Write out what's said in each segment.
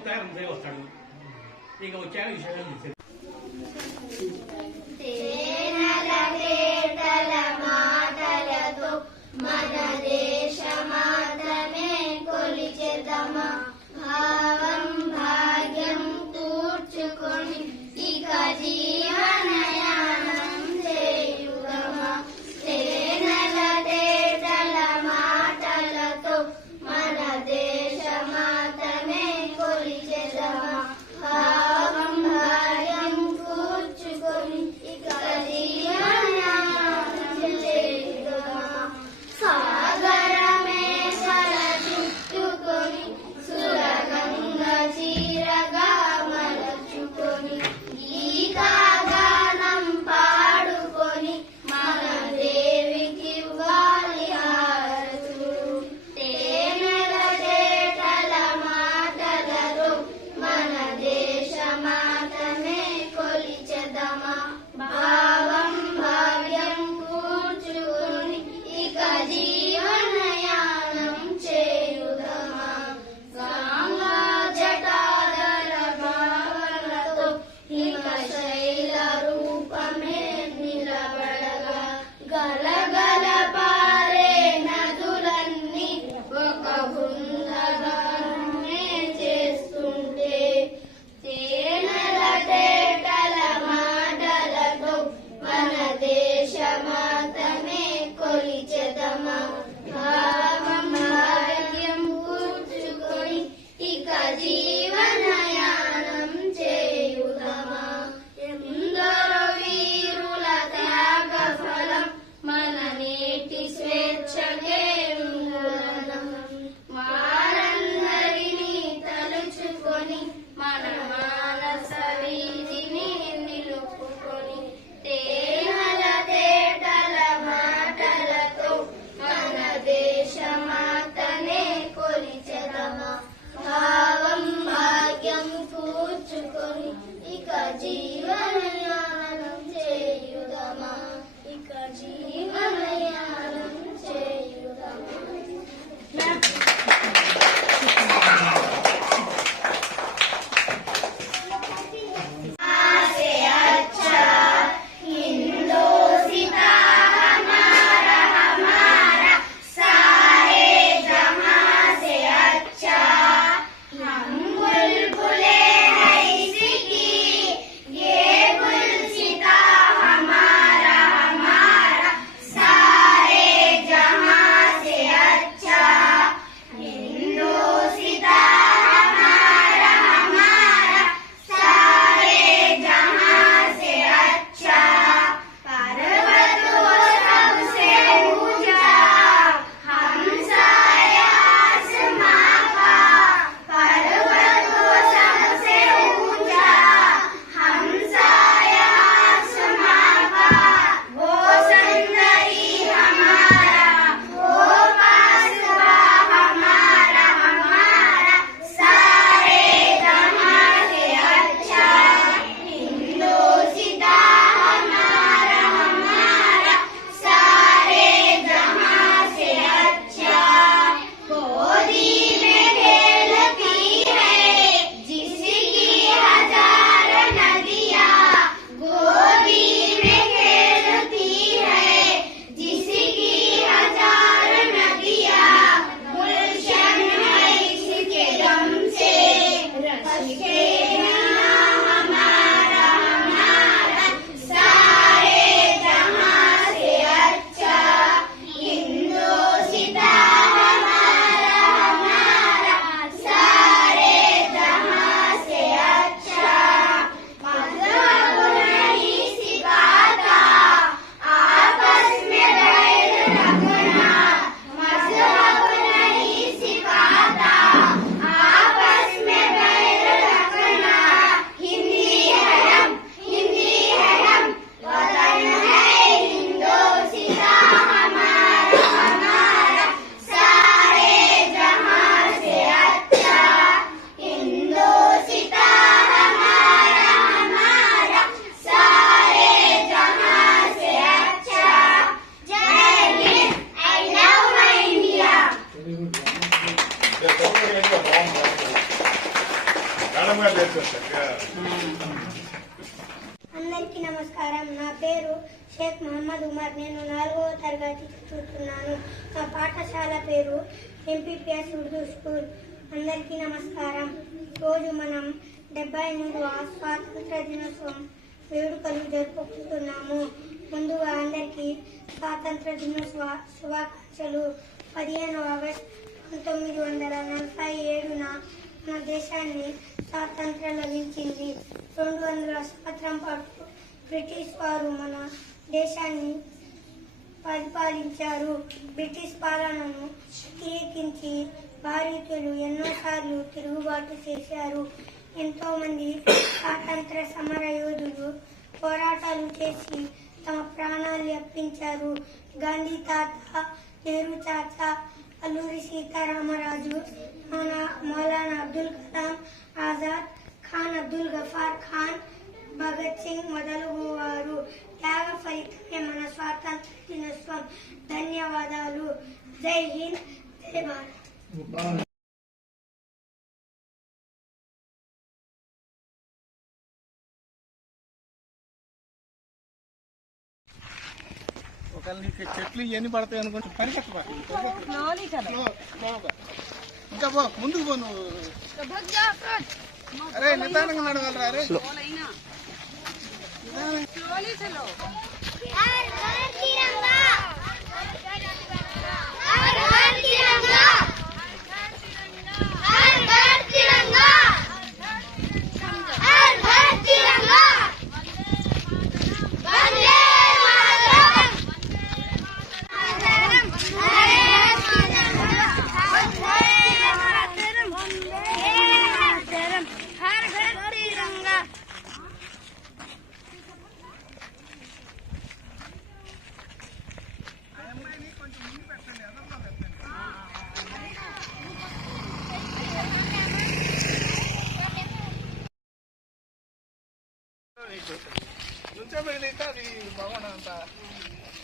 తయారు వస్తాడు. ఇక వచ్చాక విషయాలు తెలిసేది. మన దేశమాతమే కొలిచెదమా భావం భాగ్యం కూర్చుకొని ఇక జీవనయానం చేయుదమా తేనెల తేటల మాటలతో మన దేశమాతమే కొలిచెదమా భావం భాగ్యం కూర్చుకొని ఇక అందరికీ నమస్కారం. నా పేరు షేక్ మహమ్మద్ ఉమర్. నేను 4వ తరగతి చదువుతున్నాను. నా పాఠశాల పేరు ఎంపీపీఎస్ ఉర్దూ స్కూల్. అందరికీ నమస్కారం. రోజు మనం 78వ స్వాతంత్ర దినోత్సవం వేడుకలు జరుపుకుంటున్నాము. ముందుగా అందరికీ స్వాతంత్ర దినోత్సవ శుభాకాంక్షలు. 15 ఆగస్టు 1947న మన దేశాన్ని స్వాతంత్రం లభించింది. 200 సంవత్సరం పాటు బ్రిటిష్ వారు మన దేశాన్ని పరిపాలించారు. బ్రిటిష్ పాలనను వ్యతిరేకించి భారతీయులు ఎన్నోసార్లు తిరుగుబాటు చేశారు. ఎంతో మంది స్వాతంత్ర సమర యోధులు పోరాటాలు చేసి తమ ప్రాణాలు అర్పించారు. గాంధీ తాత, నెహ్రూ తాత, అల్లూరి సీతారామరాజు, మౌలానా అబ్దుల్ కలాం ఆజాద్, ఖాన్ అబ్దుల్ గఫార్ ఖాన్, భగత్ సింగ్ మొదలగువారు త్యాగ ఫలితమే మన స్వాతంత్ర దినోత్సవం. ధన్యవాదాలు. జై హింద్, జై భారత్. ఒకవేళ నీకు చెట్లు ఇవన్నీ పడతాయి అనుకుంటే పరిగెత్తు ఇంకా పో, ముందుకు పో నువ్వు. అరే నిదానంగా నడగలరా? అరే నుంచోబెడితే అది భవనం అంతా.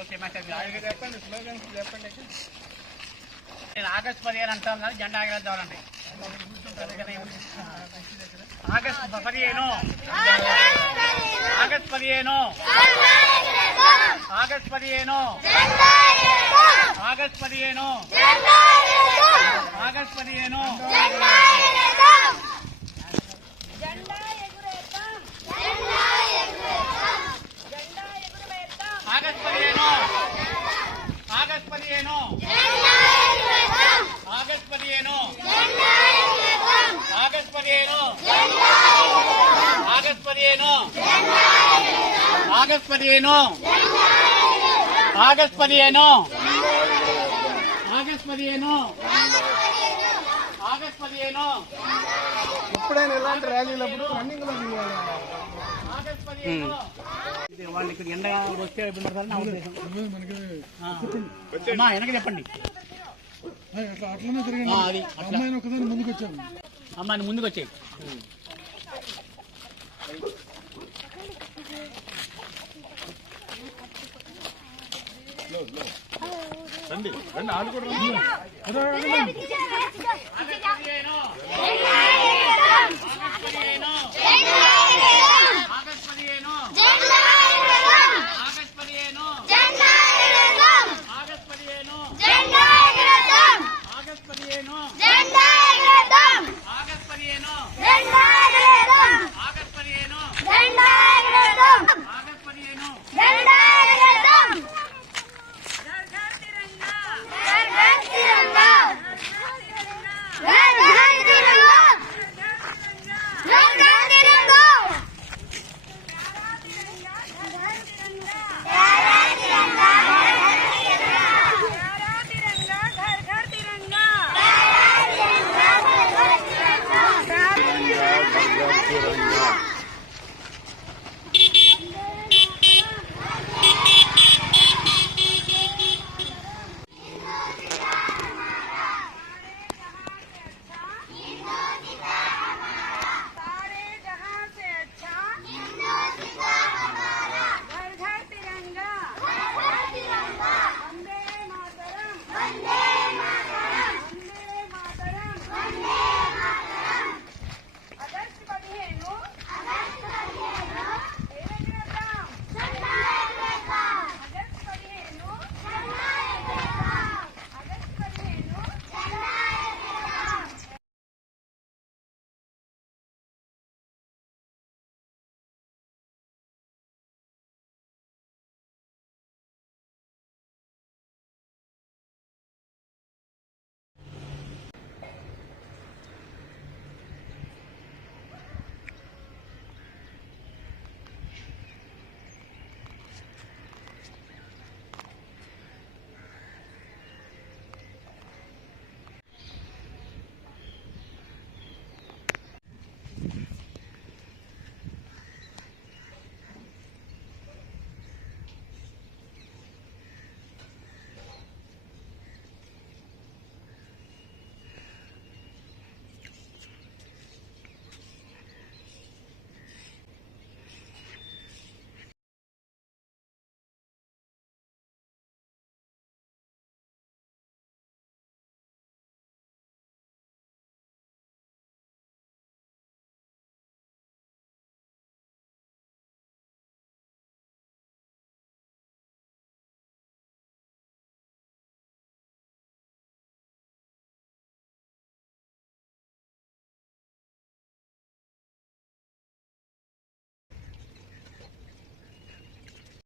ఓకే మాస్టర్, చెప్పండి, స్లోగన్స్ చెప్పండి. నేను ఆగస్టు 15 అంటాను, జెండా ఎగరేద్దామండి. August 15, August 15, August 15, August 15, August 15. August 15, August 15, August 15, August 15, August 15, August 15, August 15, August 15, August 15. ఎప్పుడైనా ఇలాంటి ర్యాలీలప్పుడు రన్నింగ్ లో దిగాలి. ఆగస్టు 15. వాళ్ళు ఇక్కడ ఎండ వస్తే ఇబ్బంది పడతారని నా ఉద్దేశం. అమ్మా వెనక చెప్పండి. అట్లనే తిరిగి అమ్మాయిని ఒకదాన్ని ముందుకు వచ్చాము. అమ్మాయిని ముందుకు వచ్చాయి. రండి రండి, ఆడు కూడా రండి.